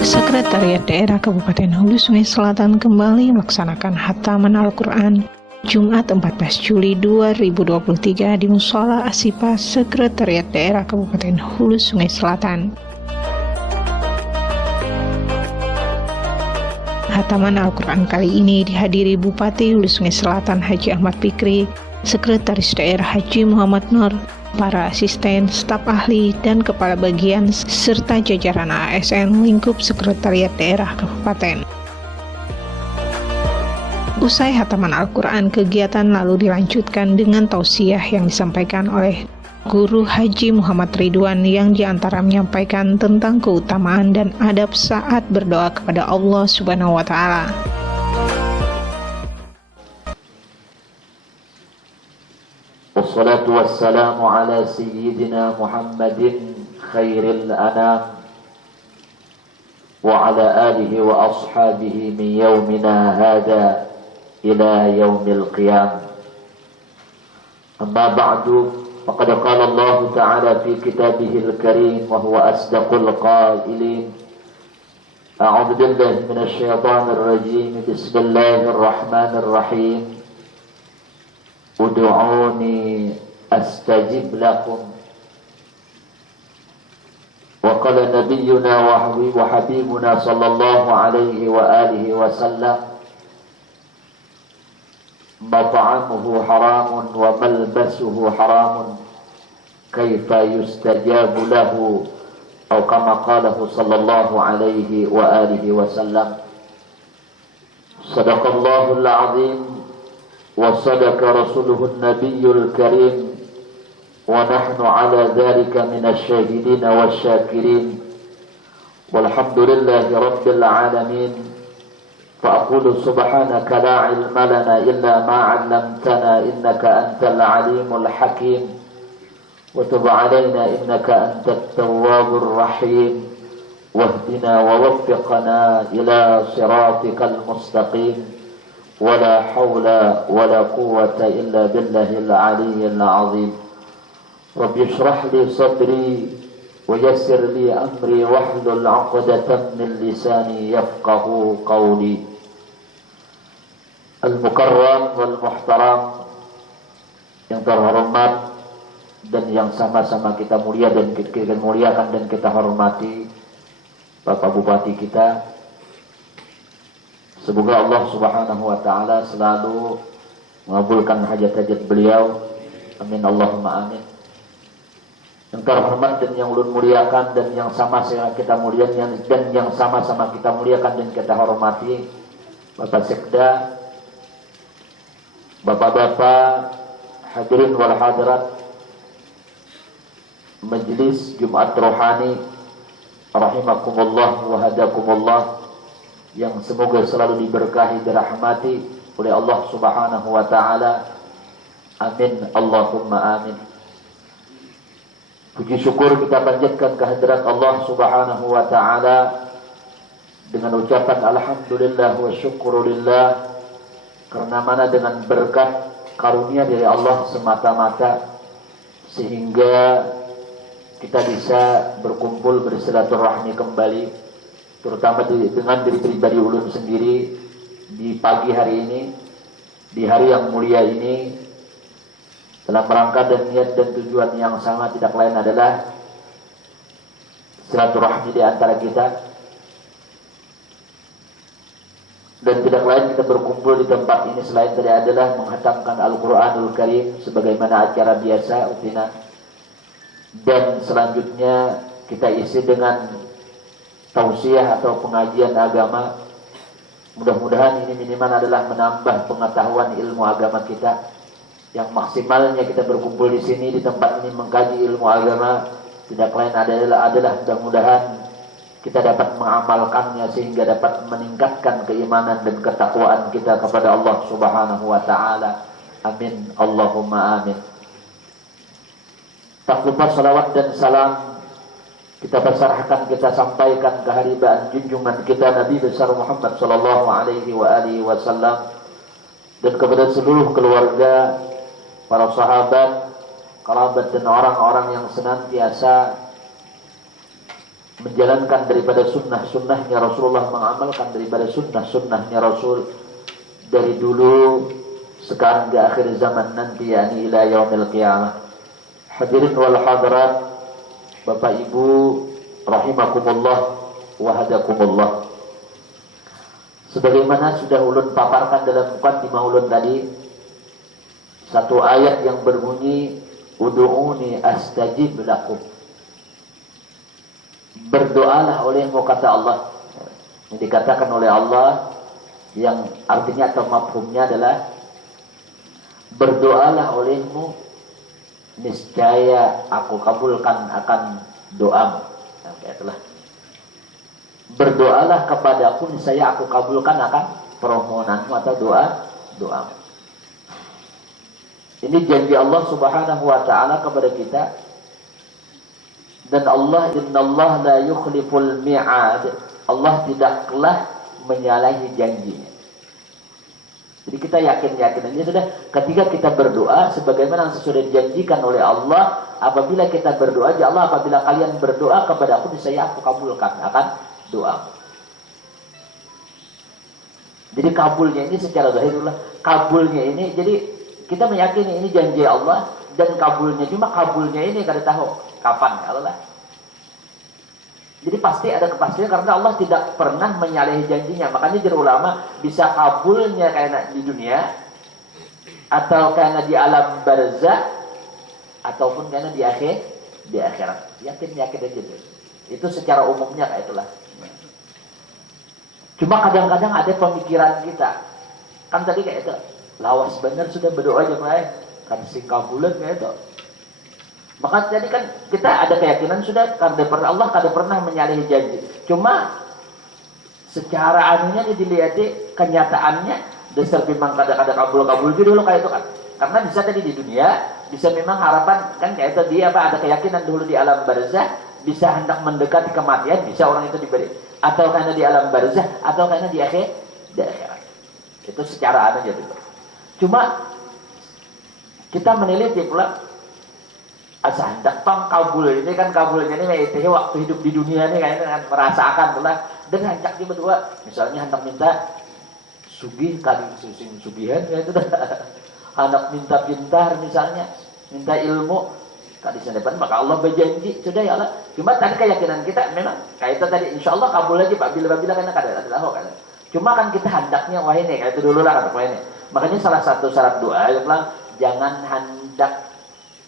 Sekretariat Daerah Kabupaten Hulu Sungai Selatan kembali melaksanakan khataman Al-Quran Jumat 14 Juli 2023 di Mushola Ashifa Sekretariat Daerah Kabupaten Hulu Sungai Selatan. Khataman Al-Quran kali ini dihadiri Bupati Hulu Sungai Selatan Haji Ahmad Fikri, Sekretaris Daerah Haji Muhammad Nur, para asisten, staf ahli, dan kepala bagian serta jajaran ASN lingkup Sekretariat Daerah Kabupaten. Usai khataman Al-Quran, kegiatan lalu dilanjutkan dengan tausiah yang disampaikan oleh Guru Haji Muhammad Ridwan yang diantara menyampaikan tentang keutamaan dan adab saat berdoa kepada Allah Subhanahu wa Ta'ala. Wassalatu wassalamu ala sayyidina Muhammadin khairil anam wa ala alihi wa ashabihi min yawmina hadha ila yawmil qiyam. Amma ba'du, faqad qala Allah ta'ala fi kitabihil karim wa huwa asdaqul qailin. A'udzu billahi minasy syaithanir rajim. Bismillahir rahmanir rahim. Ud'uni astajib lakum. Wa qala nabiyyuna wa habibuna sallallahu alaihi wa alihi wa sallam, mat'amuhu haramun wa malbasuhu haramun, kaifa yustajabu lahu, atau kama qalahu sallallahu alaihi wa alihi wa sallam. Sadaqallahul azim وصدق رسوله النبي الكريم ونحن على ذلك من الشاهدين والشاكرين والحمد لله رب العالمين. فأقول سبحانك لا علم لنا إلا ما علمتنا إنك أنت العليم الحكيم وتب علينا إنك أنت التواب الرحيم واهدنا ووفقنا إلى صراطك المستقيم ولا حول ولا قوة إلا بالله العلي العظيم. رب اشرح لي صدري ويسر لي أمري واحلل عقدة من لساني يفقه قولي. Al-Mukarram wal-Muhtaram, yang terhormat dan yang sama-sama kita mulia dan kita muliakan dan kita hormati Bapak Bupati kita. Semoga Allah Subhanahu wa Ta'ala selalu mengabulkan hajat-hajat beliau. Amin Allahumma amin. Yang terhormat dan yang ulun muliakan dan yang sama-sama kita muliakan dan yang sama-sama kita muliakan dan kita hormati Bapak Sekda, Bapak-bapak, hadirin wal hadirat Majelis Jumat Rohani rahimakumullah wa hadakumullah, yang semoga selalu diberkahi, dirahmati oleh Allah Subhanahu wa Ta'ala. Amin Allahumma amin. Puji syukur kita panjatkan kehadirat Allah Subhanahu wa Ta'ala dengan ucapan alhamdulillah wa syukurulillah, karena mana dengan berkat karunia dari Allah semata-mata sehingga kita bisa berkumpul bersilaturahmi kembali, terutama dengan diri pribadi ulun sendiri di pagi hari ini, di hari yang mulia ini, dalam rangka dan niat dan tujuan yang sama, tidak lain adalah silaturahmi di antara kita, dan tidak lain kita berkumpul di tempat ini selain tadi adalah menghatamkan Al-Quranul Karim sebagaimana acara biasa rutina, dan selanjutnya kita isi dengan tausiah atau pengajian agama. Mudah-mudahan ini minimal adalah menambah pengetahuan ilmu agama kita. Yang maksimalnya kita berkumpul di sini di tempat ini mengkaji ilmu agama, tidak lain adalah mudah-mudahan kita dapat mengamalkannya sehingga dapat meningkatkan keimanan dan ketakwaan kita kepada Allah Subhanahu wa Ta'ala. Amin Allahumma amin. Tak lupa salawat dan salam kita pasrahkan, kita sampaikan keharibaan junjungan kita Nabi besar Muhammad sallallahu alaihi wa alihi wasallam, dan kepada seluruh keluarga, para sahabat, kerabat dan orang-orang yang senantiasa menjalankan daripada sunnah-sunnahnya Rasulullah, mengamalkan daripada sunnah-sunnahnya Rasul dari dulu, sekarang di akhir zaman nanti, yakni ila yaumil qiyamah. Hadirin wal hadirat, Bapak Ibu rahimakumullah wa hadakumullah. Sebagaimana sudah ulun paparkan dalam muqaddimah ulun tadi, satu ayat yang berbunyi ud'uni astajib lakum. Berdoalah olehmu, kata Allah. Ini dikatakan oleh Allah, yang artinya atau mafhumnya adalah berdoalah olehmu, niscaya aku kabulkan akan doamu. Nah, itulah. Berdoalah kepadaku, niscaya aku kabulkan akan permohonanmu atau doamu. Ini janji Allah Subhanahu wa taala kepada kita. Dan Allah, innallaha la yukhliful mi'ad. Allah tidaklah menyalahi janjinya. Jadi kita yakin aja sudah, ketika kita berdoa sebagaimana yang sudah dijanjikan oleh Allah, apabila kita berdoa, ya Allah, apabila kalian berdoa kepada aku, niscaya aku kabulkan akan doa. Jadi kabulnya ini secara zahirullah, kabulnya ini, jadi kita meyakini ini janji Allah dan kabulnya, cuma kabulnya ini kada tahu kapan, Allah. Jadi pasti ada kepastian karena Allah tidak pernah menyalahi janjinya. Makanya juru ulama bisa kabulnya karena di dunia, atau karena di alam barzah, ataupun karena di akhirat. Yakin aja itu. Itu secara umumnya kayak itulah. Cuma kadang-kadang ada pemikiran kita. Kan tadi kayak itu, lawas bener sudah berdoa aja mulai kan sing kabulan kayak itu. Maka jadi kan kita ada keyakinan sudah karena Allah kada pernah menyalahi janji. Cuma secara anunya dilihat kenyataannya dasar memang kada kabul dulu kayak itu kan. Karena bisa tadi di dunia bisa memang harapan kan kayak itu dia ada keyakinan dulu di alam barzah bisa hendak mendekati kematian, bisa orang itu diberi, atau karena di alam barzah atau karena di akhirat. Itu secara anunya gitu. Cuma kita meneliti pula asa hendak kabul ini kan, kabulnya ini waktu hidup di dunia ini kan merasakan pula dan hendak dia berdua misalnya hendak minta sugih kali sugihan ya itu hendak minta pintar misalnya, minta ilmu kali depan, maka Allah berjanji sudah ya Allah. Cuma tadi keyakinan kita memang kayak itu tadi, insyaallah kabul aja Pak bila karena kada ada tahu kan. Cuma kan kita hendaknya wah ini kayak itu dulu lah kata ini. Makanya salah satu syarat doa itu bilang jangan hendak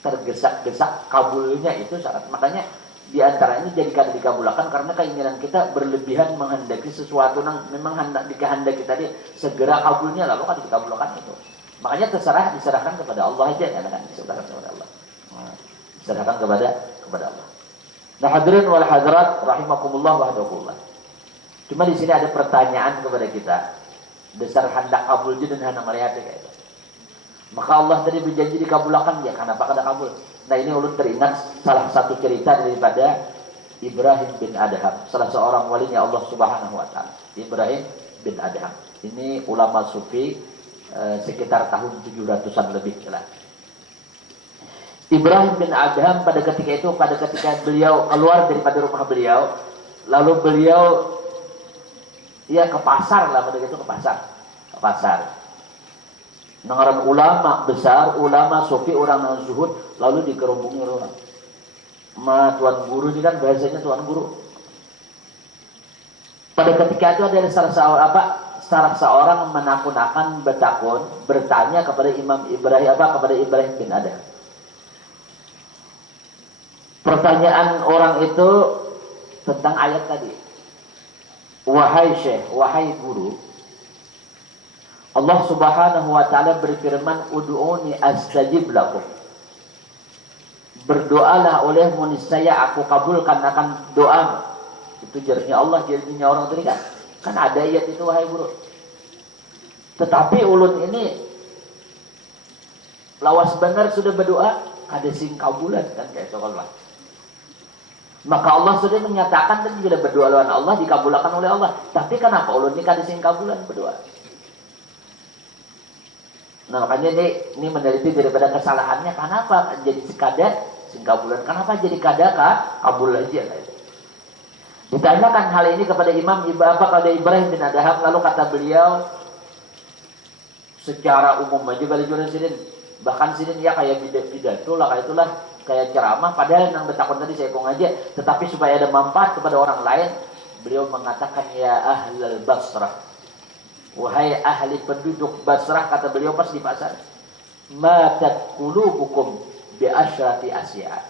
tergesa-gesa kabulnya, itu syarat. Makanya di antara ini jadi kada dikabulkan karena keinginan kita berlebihan menghendaki sesuatu yang memang hendak dikehendaki tadi segera kabulnya, lalu kada dikabulkan itu. Makanya diserahkan kepada Allah aja ya kan, diserahkan kepada Allah. Diserahkan kepada Allah. Nah, hadirin wal hadirat rahimakumullah wa hadakumullah. Cuma di sini ada pertanyaan kepada kita. Dasar hendak kabul dan hendak melihat kayak itu. Maka Allah tadi berjanji dikabulkan, ya kenapa kada kabul? Nah, ini ulun teringat salah satu cerita daripada Ibrahim bin Adham, salah seorang walinya Allah Subhanahu wa taala. Ibrahim bin Adham. Ini ulama sufi sekitar tahun 700-an lebih lah. Ibrahim bin Adham pada ketika beliau keluar daripada rumah beliau, lalu beliau ke pasar lah, pada itu ke pasar. Nengaran ulama besar, ulama sufi, orang yang zuhud, lalu dikerumpungi orang. Tuan guru ini kan bahasanya tuan guru. Pada ketika itu ada salah seorang menakun-akan bertanya kepada kepada Ibrahim bin Adham. Pertanyaan orang itu tentang ayat tadi. Wahai syekh, wahai guru, Allah Subhanahu wa taala berfirman, "Ud'uni astajib lakum." Berdoalah olehmu, niscaya aku kabulkan akan doamu. Itu jarnya Allah, jarnya orang tadi kan. Kan ada ayat itu, wahai guru. Tetapi ulun ini lawas benar sudah berdoa, kada sing kabulan kan kayak itu Allah. Maka Allah sudah menyatakan dan sudah berdoa lawan Allah dikabulkan oleh Allah. Tapi kenapa ulun ini kada sing kabulan berdoa? Nah, makanya ini meneliti daripada kesalahannya, kenapa jadi kada sing kabulan, kenapa jadi kada kabul aja gitu. Ditanyakan hal ini kepada kepada Ibrahim bin Adham, lalu kata beliau, secara umum aja kali jualan sidin, bahkan sidin ya kayak pidato lah, kayak itulah, kayak ceramah, padahal yang betakon tadi saya kong aja, tetapi supaya ada manfaat kepada orang lain, beliau mengatakan, ya ahlal Basrah, wahai ahli penduduk Basrah, kata beliau pas di pasar, matat qulubukum bi asyrati asya.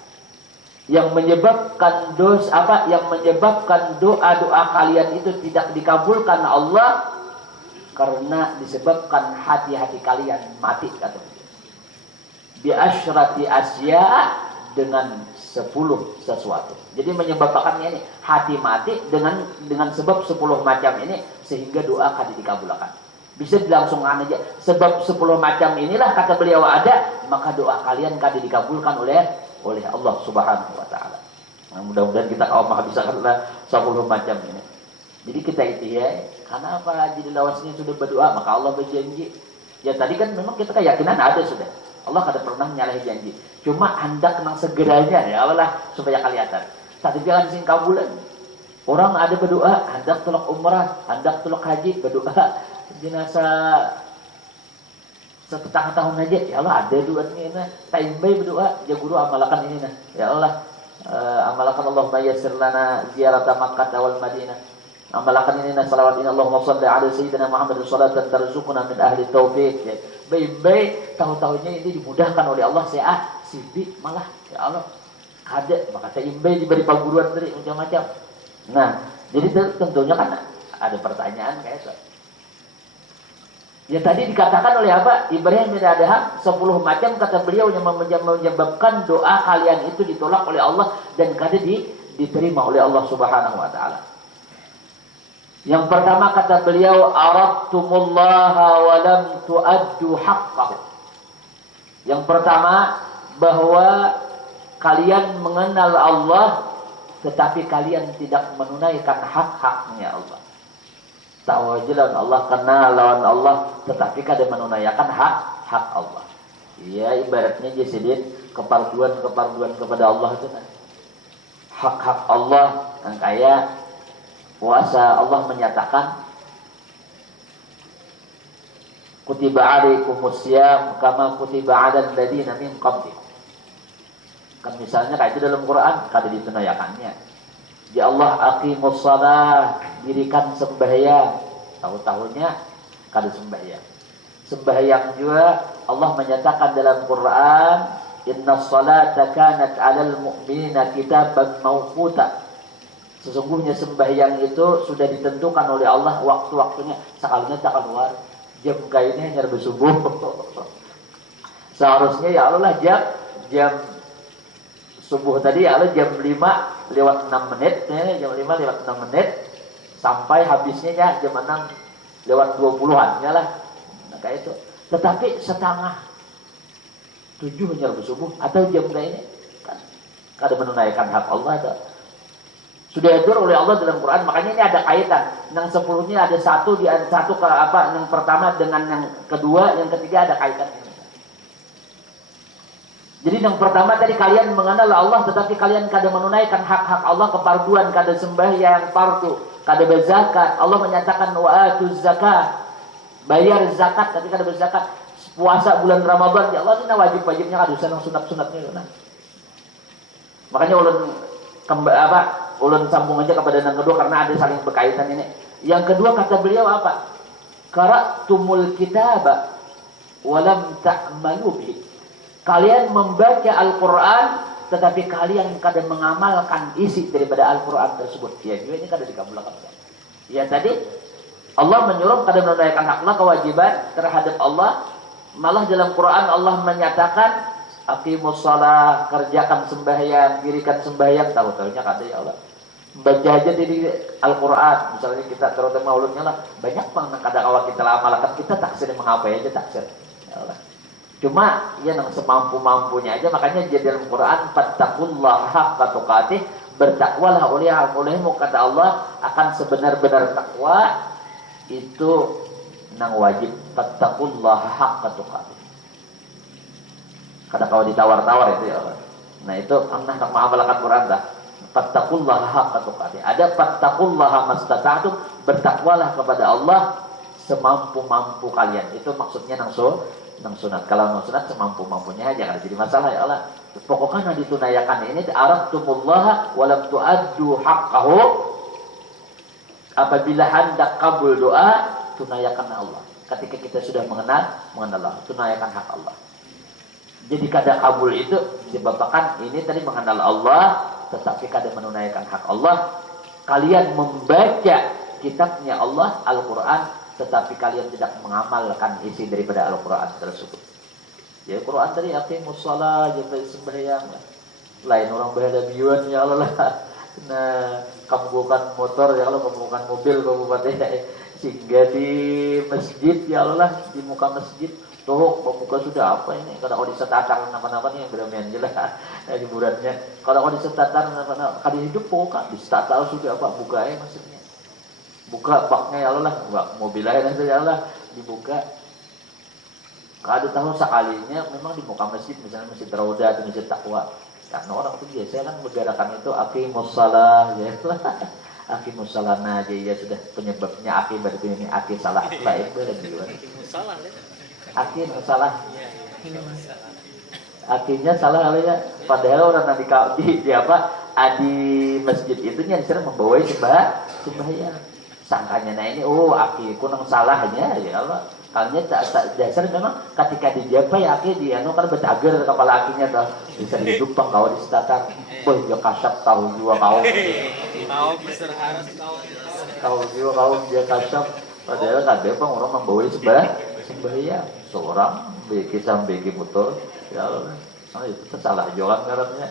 Yang menyebabkan yang menyebabkan doa-doa kalian itu tidak dikabulkan Allah karena disebabkan hati-hati kalian mati, kata beliau. Bi asyrati asya, dengan 10 sesuatu. Jadi menyebabkannya ini hati mati dengan sebab 10 macam ini, sehingga doa akan dikabulkan. Bisa langsung aja, sebab 10 macam inilah kata beliau ada, maka doa kalian akan dikabulkan oleh Allah Subhanahu wa taala. Nah, mudah-mudahan kita bisa karena 10 macam ini. Jadi kita itu ya, karena apa? Jadi lawasnya sudah berdoa, maka Allah berjanji. Ya tadi kan memang kita keyakinan ada sudah. Allah kada pernah nyalahi janji. Cuma hendak nang segeranya ya Allah supaya kelihatan. Tapi jangan sing kabulan. Orang ada berdoa, hendak tolak umrah, hendak tolak haji, berdoa jenazah 1,5 tahun aja, ya Allah ada duanya nah. Taimbai berdoa, ya guru amalkan ini nah. Ya Allah, amalkan Allahumma yassir lana ziyarata Makkah wal Madinah. Amalkan ini nah salawat ini Allahumma shalli ala sayyidina Muhammad salatan tarzuquna min ahli taufiq. Ya. Baik-baik tahu-tahunya ini dimudahkan oleh Allah, saya sibuk malah ya Allah. Kada maka taimbai diberi paguruan dari macam-macam. Nah, jadi tentunya kan ada pertanyaan kayak itu. Ya tadi dikatakan oleh apa? Ibrahim bin Adham 10 macam kata beliau yang menyebabkan doa kalian itu ditolak oleh Allah dan kada diterima oleh Allah Subhanahu wa taala. Yang pertama kata beliau, aradtumullaha wa lam tuaddu haqqahu. Yang pertama bahwa kalian mengenal Allah tetapi kalian tidak menunaikan hak-haknya Allah. Tahu aja lawan Allah, kenal lawan Allah, tetapi kada menunaikan hak Allah. Ya ibaratnya jadi keparduan kepada Allah itu kan. Hak Allah yang kayak puasa, Allah menyatakan kutiba alaikumus syiyam kama kutiba 'alal ladzina min qablikum. Kan misalnya kayak itu dalam Quran kada ditunaikannya. Ya Allah aqimus shalah, dirikan sembahyang. Tahu-tahunya kada sembahyang. Sembahyang juga Allah menyatakan dalam Quran, innas salata kanat 'alal mu'minina kitaban mawquta. Sesungguhnya sembahyang itu sudah ditentukan oleh Allah waktu-waktunya. Sekalinya tak keluar jam kainnya hanya bersubuh. Seharusnya ya Allah jam subuh tadi ya Allah jam 5 lewat 6 menit, jam 5 lewat 6 menit sampai habisnya ya jam 6 lewat 20-an ya lah. Nah kayak itu. Tetapi setengah 7 hanya bersubuh atau jam kayak ini kan kada menunaikan hak Allah itu. Sudah diatur oleh Allah dalam Quran, makanya ini ada kaitan. Yang 10-nya ada satu ke apa? Yang pertama dengan yang kedua, yang ketiga ada kaitannya. Jadi yang pertama tadi kalian mengenal Allah tetapi kalian kada menunaikan hak-hak Allah, keparduan, kada sembahyang fardu, kada berzakat. Allah menyatakan wa atuz zakat. Bayar zakat tapi kada berzakat. Puasa bulan Ramadan ya Allah ini wajib-wajibnya kada usah nang sunat-sunatnya nah. Makanya ulun sambung aja kepada yang kedua karena ada saling berkaitan ini. Yang kedua kata beliau apa? Qara'tumul kitaba wa lam ta'malu bihi. Kalian membaca Al-Quran tetapi kalian kadang mengamalkan isi daripada Al-Quran tersebut. Ya juga ini kadang dikabulkan. Ya tadi Allah menyuruh kadang menunaikan haknya kewajiban terhadap Allah. Malah dalam Quran Allah menyatakan aqimus shalah, kerjakan sembahyang, dirikan sembahyang. Tahu-tahunya kada ya Allah. Baca aja di Al-Quran. Misalnya kita terutama ulunnya lah banyak banget kadang awal kita amalkan kita taksir menghafal aja taksir. Ya Allah. Cuma ya nang semampu-mampunya aja, makanya jadi dalam Quran fattaqullaha haqqa tuqatih, bertakwalah olehmu kata Allah akan sebenar-benar takwa itu nang wajib fattaqullaha haqqa tuqatih. Kada kau ditawar-tawar itu ya Allah. Nah itu pernah nak mengamalkan Quran dah. fattaqullaha haqqa tuqatih. Ada fattaqullaha mastata'tum, bertakwalah kepada Allah semampu-mampu kalian. Itu maksudnya nang sunat. Kalau nang sunat semampu-mampunya aja, kan jadi masalah ya Allah. Pokoknya ditunayakan ini arabtumullaha wa lam tu'addu haqqahu. Apabila hendak kabul doa, tunayakan Allah. Ketika kita sudah mengenal Allah, tunayakan hak Allah. Jadi kada kabul itu disebabkan ini tadi mengenal Allah, tetapi kada menunaikan hak Allah. Kalian membaca kitabnya Allah, Al-Quran, tetapi kalian tidak mengamalkan isi daripada Al-Quran tersebut. Ya Quran tadi aqimus shalah, jaga sembahyang. Lain orang berhadabian ya Allah. Nah, kamu bukan motor ya Allah, kamu bukan mobil, kamu bukan sehingga di masjid ya Allah, di muka masjid tuh pembuka sudah apa ini, kalau disetatar apa-apa nih yang bermain jelas hiburannya. Kalau disetatar apa-apa kali hidup pokoknya disetatar sudah apa buka ya maksudnya, buka baknya ya Allah, buka mobilnya ya Allah dibuka. Kalau tahu sekalinya memang di muka masjid, misalnya masjid Rauda atau masjid Taqwa, karena orang itu biasanya kan bergerakan itu aqimus shalah ya aqimus shalah aja ya sudah, penyebabnya akibat ini akid salah baik berarti akid salah, akhirnya salah ya. Padahal orang nanti di apa di masjid itu nya disuruh membawa sembahyang. Sangkanya nah ini akidku nang salahnya ya Allah. Kalnya dasar memang ketika dijapa ya akid dia kan betager kepala akhirnya dah bisa hidup pang kau di setatar. Boy dia kasap tahu juga kau. Kau berserharap kau juga kau dia kasap. Padahal kada pang orang membawa sembahyang. Seorang kisah bagi motor ya Allah, itu salah jalan karena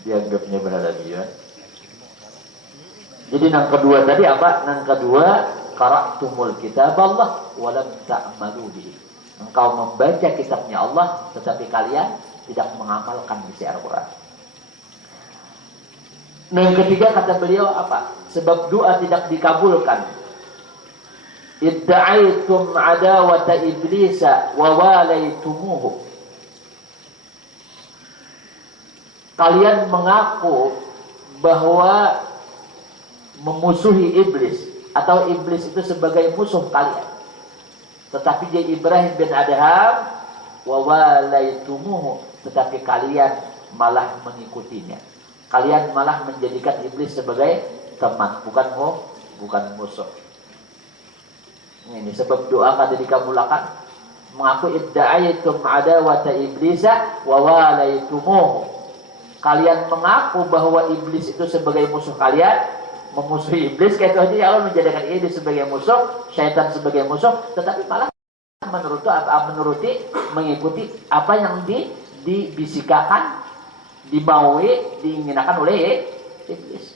dianggapnya berhadapan. Jadi yang kedua tadi apa? Yang kedua qara'tumul kitab Allah wa lam ta'malu bihi. Engkau membaca kitabnya Allah tetapi kalian tidak mengamalkan isi Al-Qur'an. Yang ketiga kata beliau apa? Sebab doa tidak dikabulkan. Idda'aitum adawata iblisa wa walaitumuhu. Kalian mengaku bahwa memusuhi iblis atau iblis itu sebagai musuh kalian. Tetapi dia Ibrahim bin Adham wa walaitumuhu, tetapi kalian malah mengikutinya. Kalian malah menjadikan iblis sebagai teman, bukan musuh. Ini sebab doa kada dikabulkan. Mengaku idda'aitum adawata iblisa wa walaitumuhu. Kalian mengaku bahwa iblis itu sebagai musuh kalian, memusuhi iblis, kayak itu aja ya Allah menjadikan iblis sebagai musuh, syaitan sebagai musuh, tetapi malah menuruti mengikuti apa yang dibisikakan, dimaui, diinginkan oleh iblis.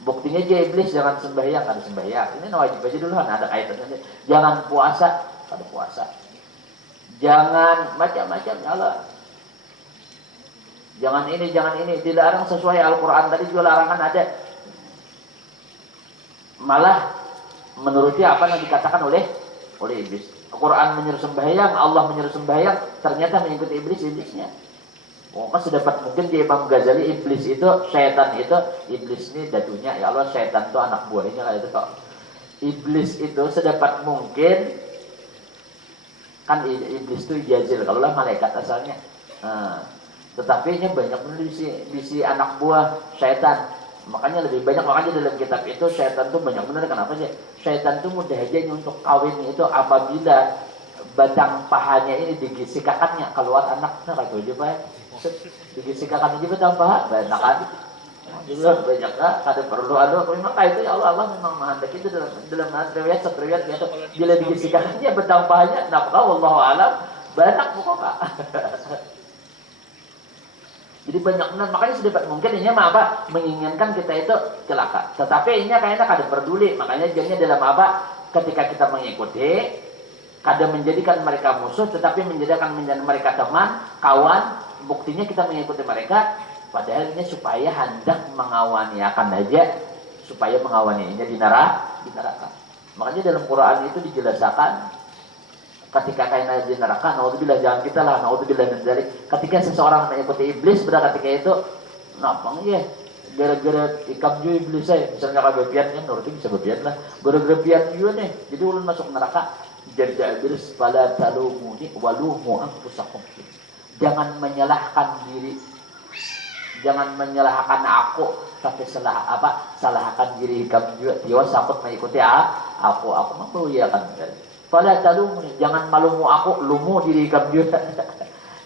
Buktinya aja iblis jangan sembahyang, ada sembahyang. Ini wajib aja dulu kan ada kaitannya. Jangan puasa, ada puasa. Jangan macam-macam ya Allah. Jangan ini, dilarang sesuai Al-Quran tadi juga larangan ada. Malah menuruti apa yang dikatakan oleh iblis. Al-Quran menyuruh sembahyang, Allah menyuruh sembahyang, ternyata mengikuti iblisnya. Kan sedapat mungkin di Imam Ghazali iblis itu, syaitan itu, iblis ini datunya ya Allah, syaitan itu anak buahnya kayak itu kok. Iblis itu sedapat mungkin kan iblis itu ijazil, kalau lah malaikat asalnya. Tetapi ini banyak bisi anak buah syaitan. Makanya lebih banyak, makanya dalam kitab itu syaitan itu banyak benar. Kenapa sih? Syaitan itu mudah aja untuk kawin itu apabila batang pahanya ini digisikakannya keluar anaknya kayak itu aja Pak. Digisikakan aja batang paha, banyak kan? Juga banyak kan? Kada perlu ada. Memang kayak itu ya Allah memang menghendaki itu dalam riwayat gitu. Bila digisikakannya batang pahanya, nafkah wallahu alam banyak pokoknya. Jadi banyak benar, makanya sedapat mungkin ini apa? Menginginkan kita itu celaka. Tetapi ini kayaknya kada peduli, makanya jadinya dalam apa? Ketika kita mengikuti, kada menjadikan mereka musuh, tetapi menjadikan mereka teman, kawan. Buktinya kita mengikuti mereka, padahal ini supaya hendak mengawani akan aja, supaya mengawani ini di neraka. Makanya dalam Quran itu dijelaskan. Ketika kainan di neraka, naudzubillah jangan kita lah, naudzubillah min dzalik. Ketika seseorang mengikuti iblis, pada ketika itu Napang ya gara-gara ikam juga beli saya misalnya kabebiannya nurti bisa bebian lah gara-gara bian juga nih jadi ulun masuk neraka jadi birs fala talumuni walumu anfusakum jangan menyalahkan diri jangan menyalahkan aku tapi salahkan diri kamu juga dia sakut mengikuti aku mau ya kan fala talumuni jangan malumu aku lumu diri kamu juga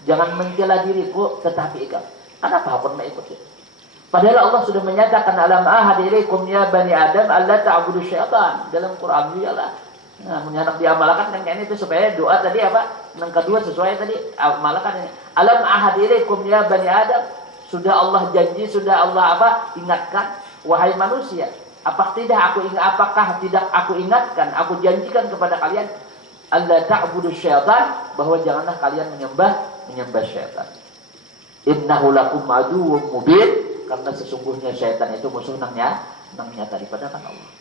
jangan mencela diriku tetapi ikam kenapa aku mengikuti padahal Allah sudah menyatakan alam ahad ilaikum ya bani adam alla ta'budu syaitan dalam Quran iyalah. Nah, menyanak diamalkan kan ini itu supaya doa tadi apa? Yang kedua sesuai tadi amalkan ini. Alam ahad ilaikum ya bani adam sudah Allah janji sudah Allah ingatkan wahai manusia. Apakah tidak aku ingatkan aku janjikan kepada kalian alla ta'budu syaitan bahwa janganlah kalian menyembah syaitan. Innahu lakum aduwwum mubin karena sesungguhnya syaitan itu musuh nang nyata daripada kan Allah.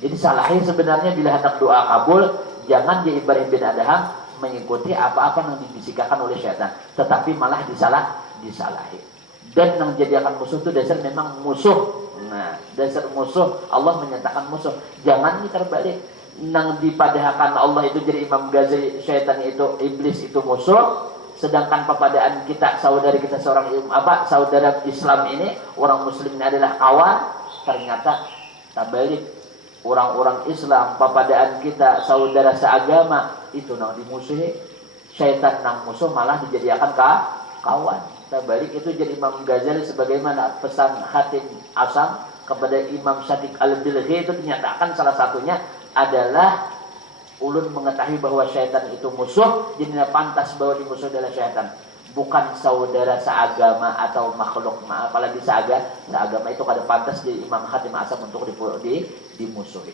Jadi salahnya sebenarnya bila hendak doa kabul, jangan dia Ibrahim bin Adham mengikuti apa-apa yang dibisikkan oleh syaitan, tetapi malah disalahi. Dan yang jadikan musuh itu dasar memang musuh. Nah, dasar musuh Allah menyatakan musuh. Jangan terbalik. Nang dipadahkan Allah itu jadi Imam Ghazali, syaitan itu iblis itu musuh. Sedangkan pepadaan kita saudara kita seorang saudara Islam ini orang muslim ini adalah kawan ternyata terbalik orang-orang Islam pepadaan kita saudara seagama itu nang dimusuhi syaitan nang musuh malah dijadikan kawan terbalik itu jadi Imam Ghazali sebagaimana pesan Hatim Asam kepada Imam Sadiq Al-Bilghi itu dinyatakan salah satunya adalah ulun mengetahui bahwa syaitan itu musuh, jadi pantas bahwa di musuh adalah syaitan, bukan saudara seagama atau makhluk, apalagi seagama itu kada pantas jadi Imam Hatim Asam untuk dimusuhi.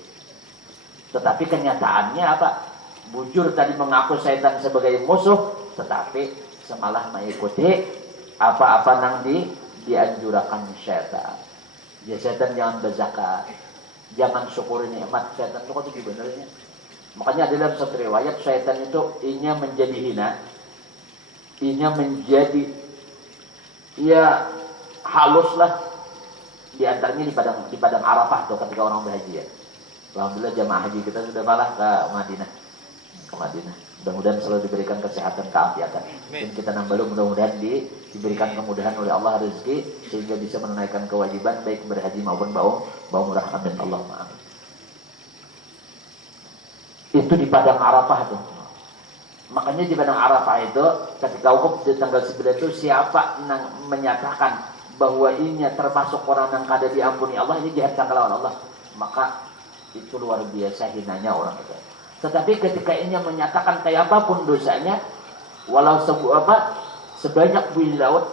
Tetapi kenyataannya apa? Bujur tadi mengaku syaitan sebagai musuh, tetapi semalah mengikuti apa-apa nang dianjurkan syaitan. Ya syaitan jangan berzakat, jangan syukuri nikmat syaitan itu kok benernya. Makanya dalam satu riwayat syaitan itu inya menjadi hina, inya menjadi ya haluslah di antaranya di padang Arafah tuh ketika orang berhaji ya. Alhamdulillah jamaah haji kita sudah malah ke Madinah. Mudah-mudahan selalu diberikan kesehatan keafiatan. Dan kita nambah mudah-mudahan diberikan kemudahan oleh Allah rezeki sehingga bisa menunaikan kewajiban baik berhaji maupun umrah. Amin Allahumma amin. Itu di padang Arafah tuh. Makanya di padang Arafah itu ketika wukuf di tanggal 9 itu siapa yang menyatakan bahwa ini termasuk orang yang kada diampuni Allah, ini jihad lawan Allah, maka itu luar biasa hinanya orang itu. Tetapi ketika ini menyatakan kayak apapun dosanya, walau sebanyak buih di laut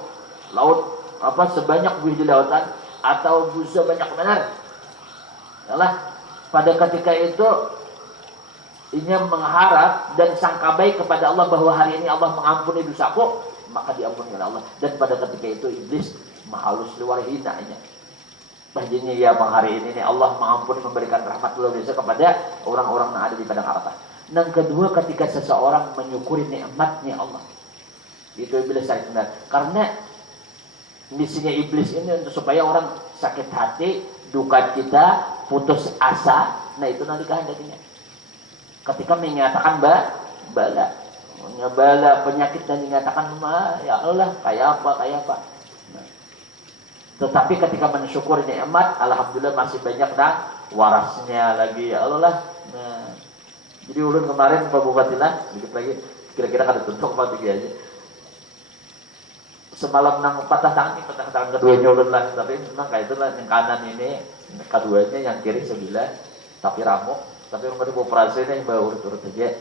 sebanyak buih di lautan atau busa banyak benar, yalah pada ketika itu inya mengharap dan sangka baik kepada Allah bahwa hari ini Allah mengampuni dosaku, maka diampuni oleh Allah. Dan pada ketika itu iblis mahalus luar hinanya. Bahagianya ya bang hari ini Allah mengampuni memberikan rahmat luar biasa kepada orang-orang yang ada di padang Arafah. Yang kedua ketika seseorang menyukuri nikmatnya Allah, itu iblis sakit benar. Karena misinya iblis ini untuk supaya orang sakit hati, duka cita, putus asa. Nah itu nanti kehendakinya. Ketika menyatakan bala penyakit dan dinyatakan ya Allah kayak apa. Nah, tetapi ketika mensyukur nikmat, alhamdulillah masih banyak warasnya lagi ya Allah. Nah, jadi ulun kemarin Pak Bupati sedikit lagi kira-kira kada tuntuk apa tiga aja. Semalam nang patah tangan keduanya ulun tapi memang kayak itulah yang kanan ini keduanya yang kiri sebelah tapi ramuk. Tapi orang itu operasi ini baru urut-urut aja.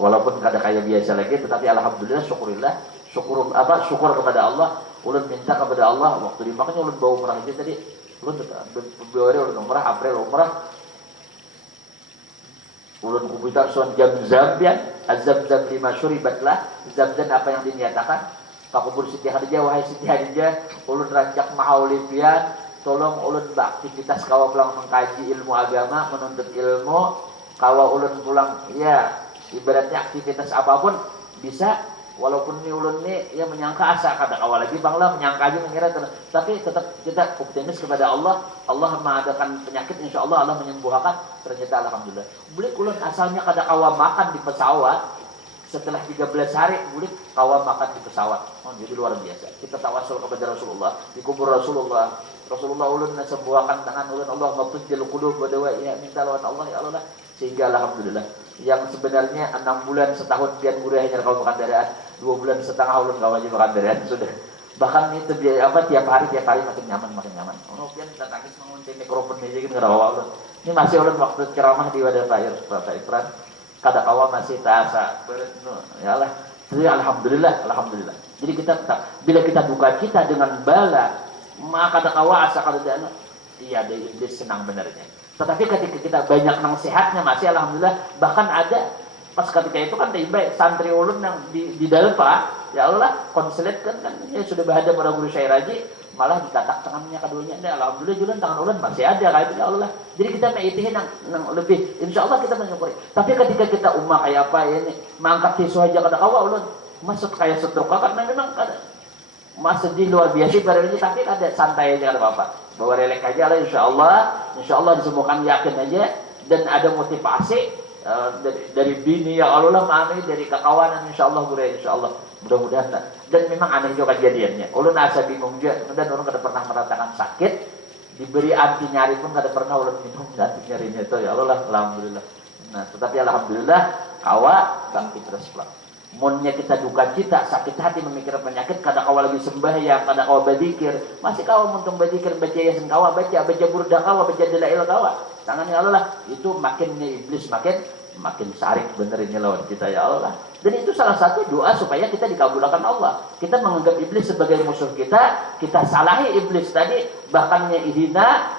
Walaupun kada kayak biasa lagi, tetapi alhamdulillah syukur kepada Allah. Ulun minta kepada Allah waktu dimakannya ulun bawa umrah aja tadi. Ulun Februari ulun umrah, April umrah. Ulun kubutar soal jam-jam ya, azam-zam 5 syuribatlah, zam-zam apa yang dinyatakan. Pakubur Siti Khadijah, wahai Siti Khadijah, ulun rancak mahaulifian. Tolong ulun beraktivitas kawa pulang mengkaji ilmu agama, menuntut ilmu, kawa ulun pulang ya ibaratnya aktivitas apapun bisa walaupun ini ulun ini ya menyangka asa kada awal lagi bangla menyangka aja mengira tapi tetap kita optimis kepada Allah. Allah mengadakan penyakit, insya Allah Allah menyembuhkan. Ternyata alhamdulillah bulik ulun asalnya kada kawa makan di pesawat, setelah 13 hari bulik kawa makan di pesawat. Jadi luar biasa. Kita tawasul kepada Rasulullah di kubur Rasulullah. Rasulullah ulun sembuhkan tangan ulun, Allah mabtujil qulub wa dawa ya minta lawan Allah ya Allah, sehingga alhamdulillah yang sebenarnya 6 bulan setahun biar gurih hanya kau makan darah, 2 bulan setengah ulun kau aja makan darah sudah. Bahkan itu tiap hari makin nyaman. Oh pian kita tangis mengunci mikrofon aja gitu ngerawa ulun. Ini masih ulun waktu ceramah di wadah Pak Ifran kada kawa masih terasa berat ya Allah. Jadi alhamdulillah. Jadi kita tetap bila kita duka cita dengan bala maka kada kawa asa kada dana. Iya deh iblis senang benarnya. Tetapi ketika kita banyak nasihatnya masih alhamdulillah. Bahkan ada pas ketika itu kan tiba santri ulun yang di Dalpa ya Allah konselit kan ya sudah berhadap pada guru Syairaji malah ditatak tangannya keduanya. Alhamdulillah jualan tangan ulun masih ada kayak itu ya Allah. Jadi kita mengitihin yang lebih insya Allah kita menyukuri. Tapi ketika kita ummah kayak apa ya ini mangkat tisu aja kada kawa ulun masuk kayak setruk karena memang kada mas sedih luar biasa pada ini, tapi ada santai aja kada apa-apa. Bawa relek aja lah insya Allah disembuhkan, yakin aja. Dan ada motivasi dari bini ya Allah mami, dari kekawanan insya Allah mudah-mudahan. Dan memang aneh juga kejadiannya. Ulun asa bingung juga, dan ulun kada pernah merasakan sakit, diberi anti nyari pun kada pernah ulun minum anti nyarinya itu ya Allah alhamdulillah. Nah tetapi alhamdulillah kawa bangkit terus pulang. Munnya kita duka cita, sakit hati memikirkan penyakit, kada kawa lagi sembahyang, kada kawa berzikir, masih kawa muntung berzikir, baca yasin kawa, baca burda kawa, baca dalail kawa. Tangannya Allah itu makinnya iblis makin sarik benerinnya lawan kita ya Allah. Dan itu salah satu doa supaya kita dikabulkan Allah. Kita menganggap iblis sebagai musuh kita salahi iblis tadi, bahkannya ihina,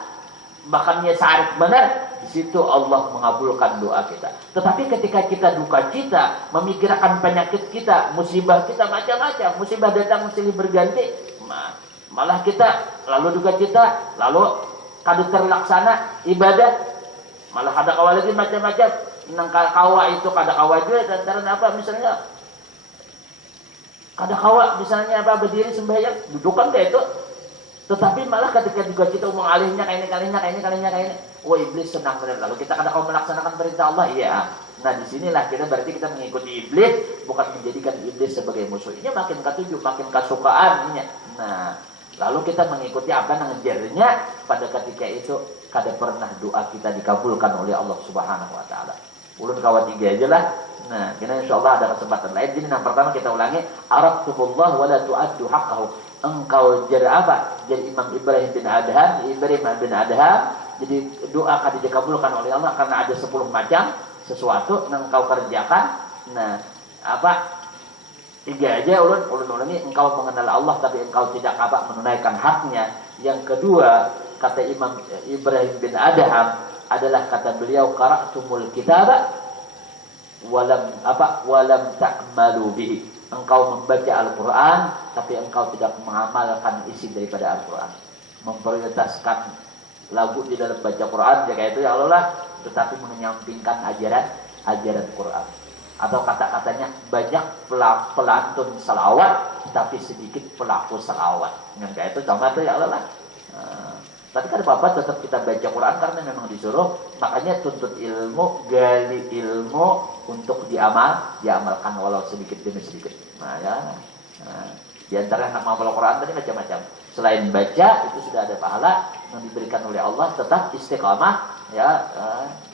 bahkannya sarik benar. Di situ Allah mengabulkan doa kita. Tetapi ketika kita duka cita, memikirkan penyakit kita, musibah kita macam-macam, musibah datang silih berganti, malah kita lalu duka cita, lalu kada terlaksana ibadah, malah ada kawa lagi macam-macam. Nang kawa itu kada kawa juga dan apa misalnya kada kawa misalnya apa berdiri sembahyang, dudukan kayak itu. Tetapi malah ketika juga kita mengalihnya kayak ini, wah iblis senang benar. Lalu kita kadang kau melaksanakan perintah Allah, iya. Nah disinilah berarti kita mengikuti iblis, bukan menjadikan iblis sebagai musuh. Ini makin ketujuh, makin kesukaannya. Nah, lalu kita mengikuti apa yang ngejarnya pada ketika itu kada pernah doa kita dikabulkan oleh Allah Subhanahu Wa Taala. Ulun kawan 3 aja lah. Nah, kita insya Allah ada kesempatan lain. Jadi yang pertama kita ulangi, Arabtullah wa la tu'addu haqqahu. Engkau jadi apa? Jadi Imam Ibrahim bin Adham. Jadi doa akan dikabulkan oleh Allah karena ada 10 macam sesuatu yang engkau kerjakan. Nah, apa? 3 aja ulun ini engkau mengenal Allah tapi engkau tidak menunaikan haknya. Yang kedua, kata Imam Ibrahim bin Adham adalah kata beliau qara'tumul kitaba walam ta'malu bihi. Engkau membaca Al-Quran tapi engkau tidak mengamalkan isi daripada Al-Quran, memprioritaskan lagu di dalam baca Quran kayak itu ya Allah, tetapi menyampingkan ajaran Quran. Atau kata-katanya banyak pelantun salawat tapi sedikit pelaku salawat. Dengan kayak itu contoh itu ya Allah. Tapi kan apa-apa tetap kita baca Quran karena memang disuruh. Makanya tuntut ilmu, gali ilmu untuk diamalkan walau sedikit demi sedikit. Nah ya, di antara yang menghafal Quran tadi macam-macam. Selain baca itu sudah ada pahala yang diberikan oleh Allah. Tetap istiqamah ya,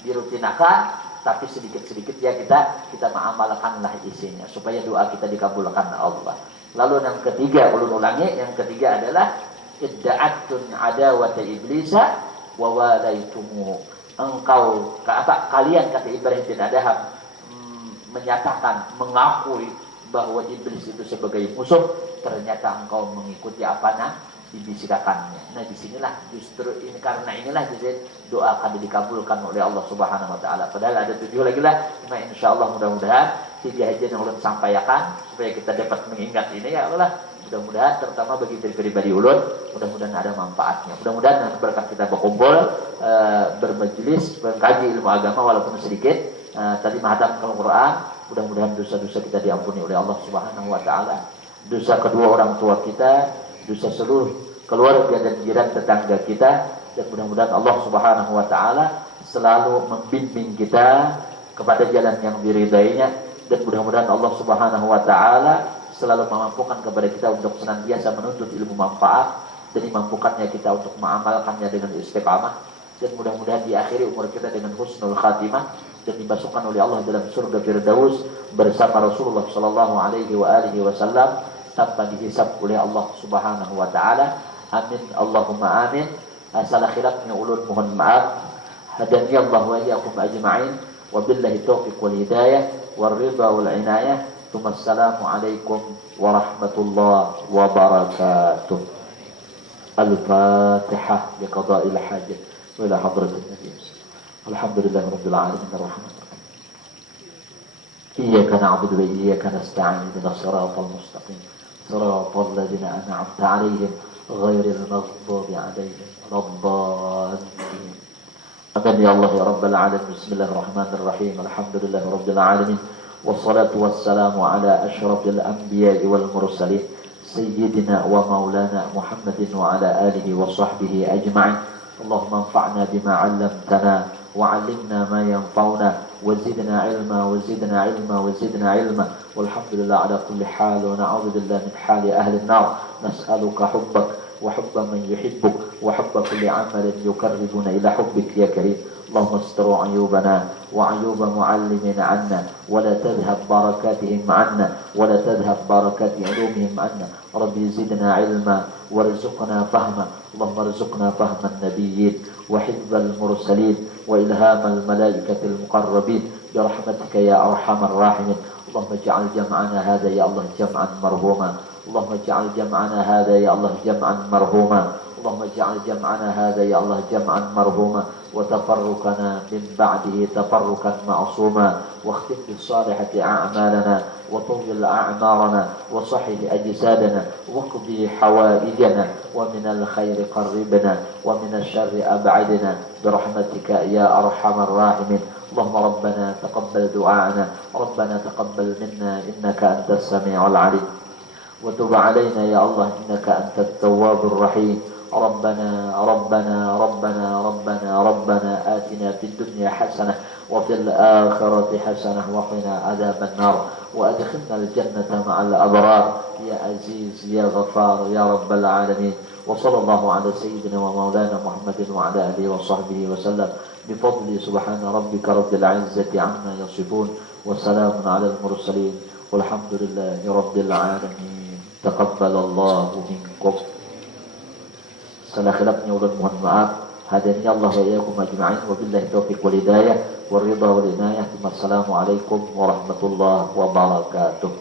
dirutinakan. Tapi sedikit-sedikit ya kita mengamalkanlah isinya supaya doa kita dikabulkan Allah. Lalu yang ketiga, ulun ulangi, yang ketiga adalah idda'atun adawata iblisa wa walaitumu. Engkau kalian kata Ibrahim bin Adham menyatakan, mengakui bahwa iblis itu sebagai musuh, ternyata engkau mengikuti apa dibisikakannya. Nah disinilah justru ini, karena inilah jadi doa akan dikabulkan oleh Allah Subhanahu Wa Taala. Padahal ada 7 lagi lah. Cuma insya Allah mudah-mudahan 3 aja yang ulun sampaikan supaya kita dapat mengingat ini ya Allah. Mudah-mudahan terutama bagi pribadi ulun, mudah-mudahan ada manfaatnya. Mudah-mudahan berkat kita berkumpul, bermajelis, mengkaji ilmu agama walaupun sedikit. Tadi menghadap Al-Quran, Mudah-mudahan dosa-dosa kita diampuni oleh Allah Subhanahu wa taala. Dosa kedua orang tua kita, dosa seluruh keluarga dan jiran tetangga kita, dan mudah-mudahan Allah Subhanahu wa taala selalu membimbing kita kepada jalan yang diridainya, dan mudah-mudahan Allah Subhanahu wa taala selalu memampukan kepada kita untuk senantiasa menuntut ilmu manfaat, dan dimampukannya kita untuk mengamalkannya dengan istiqamah, dan mudah-mudahan diakhiri umur kita dengan husnul khatimah dan dimasukkan oleh Allah dalam surga Firdaus bersama Rasulullah sallallahu alaihi wasallam tanpa dihisab oleh Allah Subhanahu wa taala. Amin Allahumma amin. Salah khilafnya ulun mohon maaf. Hadani Allah wa iyyakum ajma'in. Wabillahi taufiq wal hidayah wal ridha wal inayah. Assalamu alaikum warahmatullahi wabarakatuh. Al-Fatihah liqada'il hajat wa ila hadratin Nabi. Alhamdulillahi rabbil alamin arrahmanir rahim. Iyyaka na'budu wa iyyaka nasta'in ihdinas siratal mustaqim. Siratal ladzina an'amta 'alaihim ghairil maghdubi 'alaihim waladdallin. Amin ya Allah ya rabbal alamin. Bismillahirrahmanirrahim. Alhamdulillahi rabbil alamin. Wassalatu wassalamu ala asyrafil anbiya'i wal mursalin sayyidina wa maulana Muhammadin wa ala alihi wa sahbihi ajma'in. Allahumma anfa'na bima 'allamtana wa 'allimna ma yanfa'una wa zidna 'ilma wa zidna 'ilma wa zidna 'ilma. Walhamdulillah ala kulli hal wa na'udzu billahi min hali ahli an-nar. Nas'aluka hubbak wa hubba man yuhibbuk wa hubba kulli 'amalin yuqarribuna ila hubbik ya karim. اللهم استر عيوبنا وعيوب معلمنا عنا ولا تذهب بركاتهم عنا ولا تذهب بركات علومهم عنا. ربي زدنا علما وارزقنا فهما. اللهم ارزقنا فهم النبيين وحفظ المرسلين وإلهام الملائكة المقربين برحمتك يا أرحم الراحمين. اللهم اجعل جمعنا هذا يا الله جمعا مرحوما. اللهم اجعل جمعنا هذا يا الله جمعا مرحوما. اللهم اجعل جمعنا هذا يا الله جمعا مرحوما وتفرقنا من بعده تفرقا معصوما. واختم بالصالحة أعمالنا وطول أعمارنا وصحح أجسادنا واقضي حوائجنا ومن الخير قربنا ومن الشر أبعدنا برحمتك يا أرحم الراحمين. اللهم ربنا تقبل دعاءنا. ربنا تقبل منا إنك أنت السميع العليم وتب علينا يا الله إنك أنت التواب الرحيم. ربنا ربنا ربنا ربنا ربنا آتنا في الدنيا حسنة وفي الآخرة حسنة وقنا عذاب النار وأدخلنا الجنة مع الأبرار يا عزيز يا غفار يا رب العالمين. وصلى الله على سيدنا ومولانا محمد وعلى آله وصحبه وسلم بفضل سبحان ربك رب العزة عما يصفون وسلام على المرسلين والحمد لله رب العالمين. تقبل الله منكم. Salah khilafnya ulun mohon maaf. Hadani Allah wa iyyakum ajma'in wa billahi taufiq wal hidayah wal ridha wal inayah. Wassalamu alaikum warahmatullahi wabarakatuh.